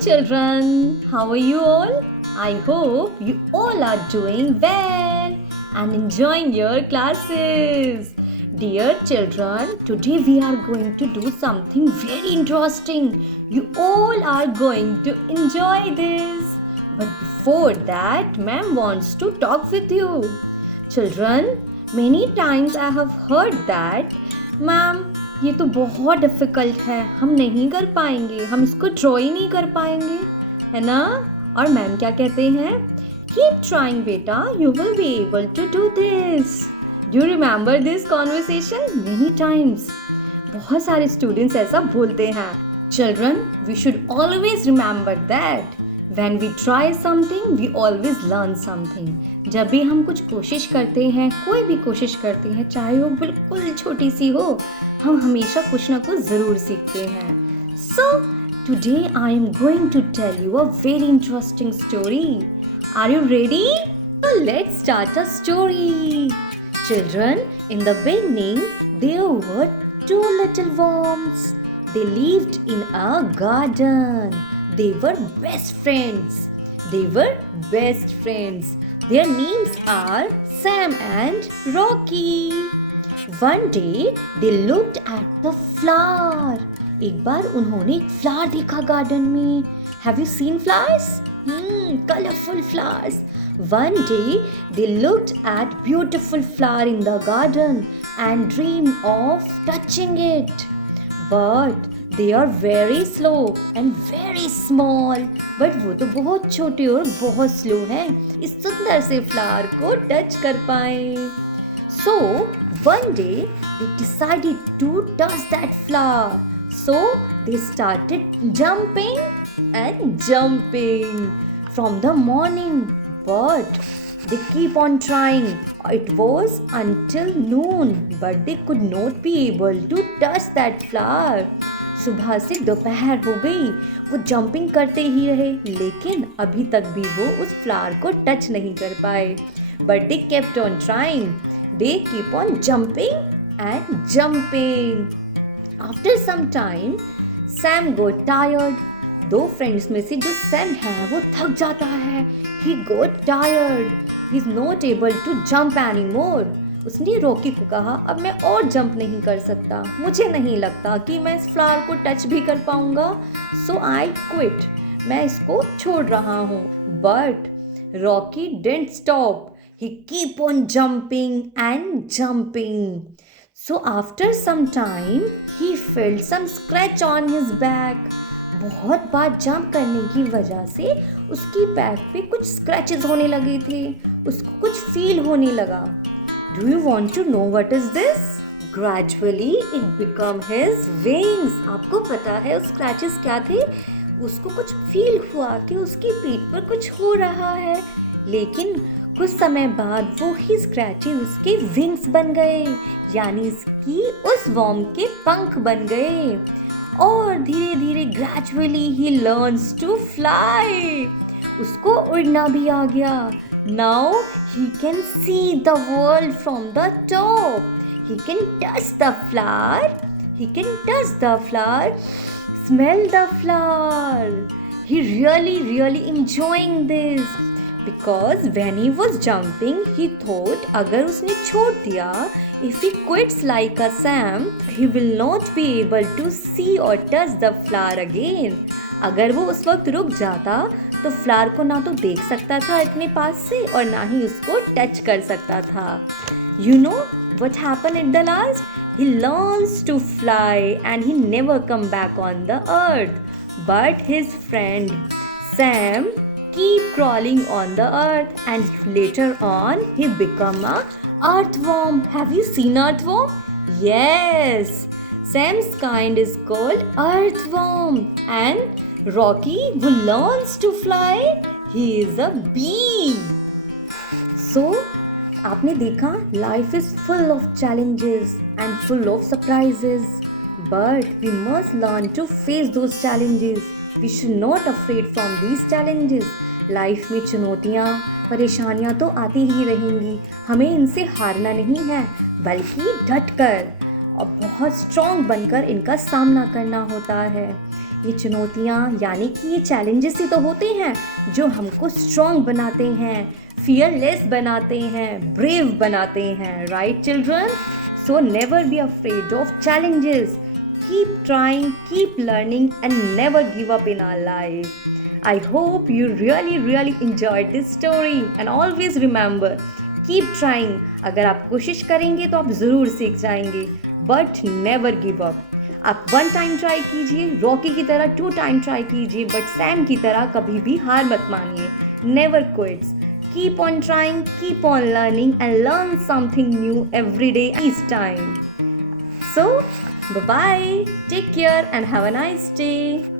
children, how are you all? I hope you all are doing well and enjoying your classes. Dear children, today we are going to do something very interesting. You all are going to enjoy this. But before that, ma'am wants to talk with you. Children, many times I have heard that, ma'am, ये तो बहुत difficult है, हम नहीं कर पाएंगे, हम इसको ड्रॉ ही नहीं कर पाएंगे, है ना? और मैम क्या कहते हैं? कीप ट्राइंग बेटा, you will be able to do this. Do you remember this conversation? Many times. बहुत सारे स्टूडेंट्स ऐसा बोलते हैं. Children, we should always remember that When we try something, we always learn something. जब भी हम कुछ कोशिश करते हैं, कोई भी कोशिश करते हैं, चाहे वो बिल्कुल छोटी सी हो, हम हमेशा कुछ ना कुछ ज़रूर सीखते हैं. So, today I am going to tell you a very interesting story. Are you ready? So, let's start a story. Children, in the beginning, there were two little worms. They lived in a garden. They were best friends. Their names are Sam and Rocky. One day they looked at the flower. एक बार उन्होंने एक flower देखा garden में. Have you seen flowers? Colorful flowers. One day they looked at beautiful flower in the garden and dreamed of touching it. But they are very slow and very small. But वो तो बहुत छोटे और बहुत slow हैं, इस सुंदर से फ्लावर को टच कर पाए. So one day they decided to touch that flower. So they started jumping from the morning. But they keep on trying. It was until noon, but they could not be able to touch that flower. सुबह से दोपहर हो गई, वो jumping करते ही रहे, लेकिन अभी तक भी वो उस फ्लावर को टच नहीं कर पाए. But they kept on trying. They keep on jumping. After some time, Sam got tired. दो फ्रेंड्स में से जो सैम है वो थक जाता है. He got tired. He's not able to jump anymore. उसने रॉकी को कहा, अब मैं और जंप नहीं कर सकता, मुझे नहीं लगता कि मैं इस फ्लावर को टच भी कर पाऊंगा. So I quit. मैं इसको छोड़ रहा हूँ. But Rocky didn't stop. He keep on jumping. So after some time, he felt some scratch on his back. बहुत बार जंप करने की वजह से उसकी बैक पे कुछ स्क्रैचेस होने लगे थे. उसको कुछ फील होने लगा. Do you want to know what is this? Gradually it became his wings. आपको पता है उस स्क्रैचेस क्या थे? उसको कुछ फील हुआ कि उसकी पीठ पर कुछ हो रहा है, लेकिन कुछ समय बाद वो ही स्क्रैचेस उसके विंग्स बन गए, यानी इसकी उस वर्म के पंख बन गए. और धीरे धीरे gradually he learns to fly. उसको उड़ना भी आ गया. Now he can see the world from the top. He can touch the flower. Smell the flower. He really enjoying this. Because when he was jumping, he thought अगर उसने छोड़ दिया, if he quits like a Sam, he will not be able to see or touch the flower again. अगर वो उस वक्त रुक जाता तो फ्लावर को ना तो देख सकता था इतने पास से और ना ही उसको टच कर सकता था. You know what happened at the last? He learns to fly and he never come back on the earth. But his friend Sam keep crawling on the earth and later on he become a earthworm. Have you seen earthworm? Yes. Sam's kind is called earthworm. And Rocky, who learns to fly, he is a bee. So, आपने देखा, life is full of challenges and full of surprises. But we must learn to face those challenges. We should not afraid from these challenges. Life में चुनौतियाँ, परेशानियाँ तो आती ही रहेंगी. हमें इनसे हारना नहीं है, बल्कि डटकर और बहुत स्ट्रॉन्ग बनकर इनका सामना करना होता है. ये चुनौतियाँ यानी कि ये चैलेंजेस ही तो होते हैं जो हमको स्ट्रॉन्ग बनाते हैं, फियरलेस बनाते हैं, ब्रेव बनाते हैं, right children? So never be afraid of challenges. Keep trying, keep learning, and never give up in our life. I hope you really enjoyed this story. And always remember, keep trying. अगर आप कोशिश करेंगे तो आप ज़रूर सीख जाएंगे. But never give up. आप 1 टाइम ट्राई कीजिए, रॉकी की तरह 2 टाइम ट्राई कीजिए, बट सैम की तरह कभी भी हार मत मानिए. Never quits. Keep on trying, keep on learning, and learn something new every day each time. So, bye-bye. Take care and have a nice day.